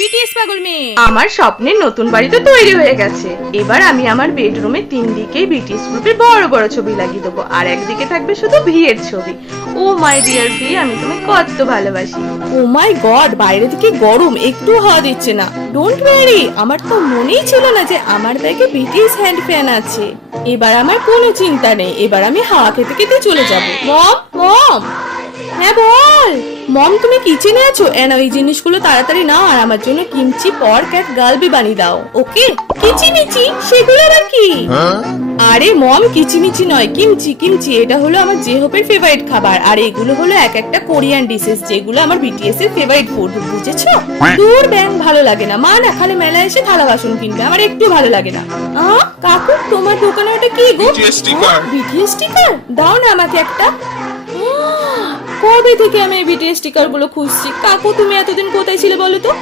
BTS পাগল মেয়ে। আমার স্বপ্নের নতুন বাড়ি তো তৈরি হয়ে গেছে। এবার আমি আমার বেডরুমে 3 দিকেই বিটিএস গ্রুপের বড় বড় ছবি লাগিয়ে দেবো, আর একদিকে থাকবে শুধু ভিয়ের ছবি। ও মাই ডিয়ার ভি, আমি তোমায় কত ভালোবাসি। ও মাই গড, বাইরে থেকে গরম, একটু হাওয়া দিচ্ছে না। ডোন্ট ওয়ারি, আমার তো মনেই ছিল না যে আমার ব্যাগে বিটিএস হ্যান্ড ফ্যান আছে। এবার আমার কোনো চিন্তা নেই, এবার আমি হাওয়া খেতে খেতে চলে যাব। মম মম, হ্যাঁ বল। মম, তুমি কিচেনে আছো? এনা এই জিনিসগুলো তাড়াতাড়ি নাও আর আমার জন্য কিমচি পর্ক এট গালবি বানিয়ে দাও। ওকে? কিচিমিচি সেগুলো আবার কি? আরে মম, কিচিমিচি নয়, কিমচি। কিমচি এটা হলো আমার জেহোপের ফেভারিট খাবার, আর এগুলো হলো এক একটা কোরিয়ান ডিশেস যেগুলো আমার বিটিএস এর ফেভারিট ফুড, বুঝেছো? দূর ব্যাং, ভালো লাগে না। মা না খালি মেলায় এসে থালা বাসন কিনবে, আমার একটু ভালো লাগে না। কাকু, তোমার দোকানে ওটা কি গো? BTS sticker। বিটিএস স্টিকার দাও না আমাকে একটা। কবে থেকে আমি এই বিটিএস স্টিকার গুলো খুঁজছি। কাকু, তুমি এতদিন কোথায় ছিলে বলো তো?